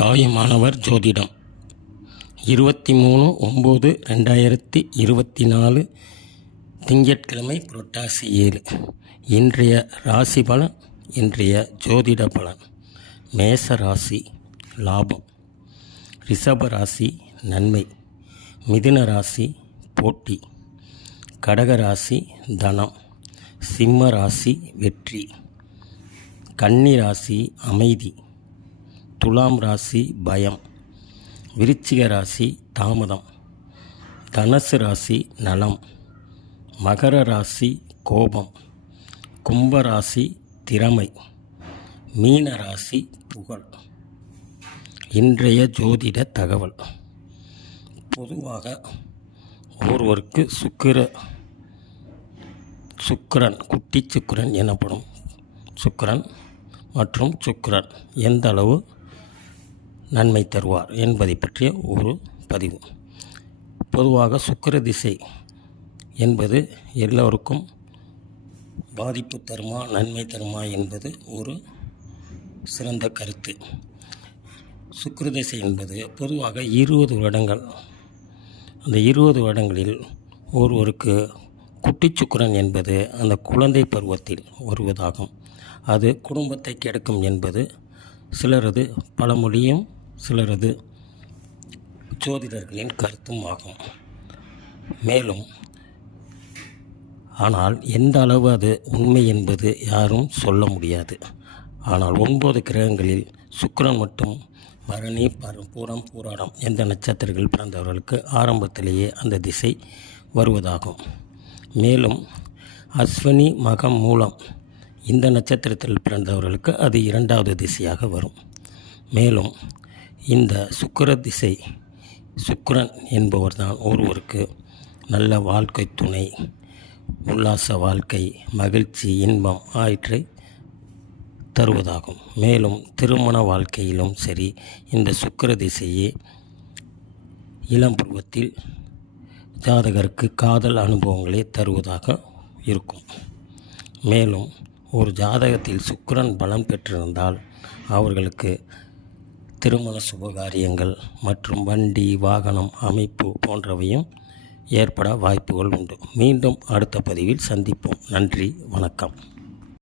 தாயுமானவர் ஜோதிடம். இருபத்தி மூணு ஒம்பது ரெண்டாயிரத்தி இருபத்தி நாலு திங்கட்கிழமை புரட்டாசி ஏழு. இன்றைய ராசி பலன் இன்றைய ஜோதிட பலன். மேச ராசி லாபம். ரிஷப ராசி நன்மை. மிதுன ராசி போட்டி. கடக ராசி தனம். சிம்ம ராசி வெற்றி. கன்னி ராசி அமைதி. துலாம் ராசி பயம். விருச்சிக ராசி தாமதம். தனுசு ராசி நலம். மகர ராசி கோபம். கும்பராசி திறமை. மீன ராசி புகழ். இன்றைய ஜோதிட தகவல். பொதுவாக ஒருவருக்கு சுக்கிர சுக்கரன் குட்டி சுக்கரன் எனப்படும் சுக்கரன் மற்றும் சுக்கரன். எந்த அளவு? நன்மை தருவார் என்பதை பற்றிய ஒரு பதிவு. பொதுவாக சுக்கர திசை என்பது எல்லோருக்கும் பாதிப்பு தருமா நன்மை தருமா என்பது ஒரு சிறந்த கருத்து. சுக்கர திசை என்பது பொதுவாக இருபது வருடங்கள். அந்த இருபது வருடங்களில் ஒருவருக்கு குட்டி சுக்கரன் என்பது அந்த குழந்தை பருவத்தில் வருவதாகும். அது குடும்பத்தை கெடுக்கும் என்பது சிலரது பழமொழியும் சிலரது ஜோதிடர்களின் கருத்தும் ஆகும். மேலும் ஆனால் எந்த அளவு அது உண்மை என்பது யாரும் சொல்ல முடியாது. ஆனால் ஒன்பது கிரகங்களில் சுக்கரன் மட்டும் பரணி பூரம் பூராடம் எந்த நட்சத்திரங்கள் பிறந்தவர்களுக்கு ஆரம்பத்திலேயே அந்த திசை வருவதாகும். மேலும் அஸ்வினி மகம் மூலம் இந்த நட்சத்திரத்தில் பிறந்தவர்களுக்கு அது இரண்டாவது திசையாக வரும். மேலும் இந்த சுக்கர திசை சுக்கரன் என்பவர் தான் ஒருவருக்கு நல்ல வாழ்க்கை துணை உல்லாச வாழ்க்கை மகிழ்ச்சி இன்பம் ஆயிற்றை தருவதாகும். மேலும் திருமண வாழ்க்கையிலும் சரி இந்த சுக்கர திசையே இளம் பருவத்தில் ஜாதகருக்கு காதல் அனுபவங்களை தருவதாக இருக்கும். மேலும் ஒரு ஜாதகத்தில் சுக்கரன் பலம் பெற்றிருந்தால் அவர்களுக்கு திருமண சுபகாரியங்கள் மற்றும் வண்டி வாகனம் அமைப்பு போன்றவையும் ஏற்பட வாய்ப்புகள் உண்டு. மீண்டும் அடுத்த பதிவில் சந்திப்போம். நன்றி வணக்கம்.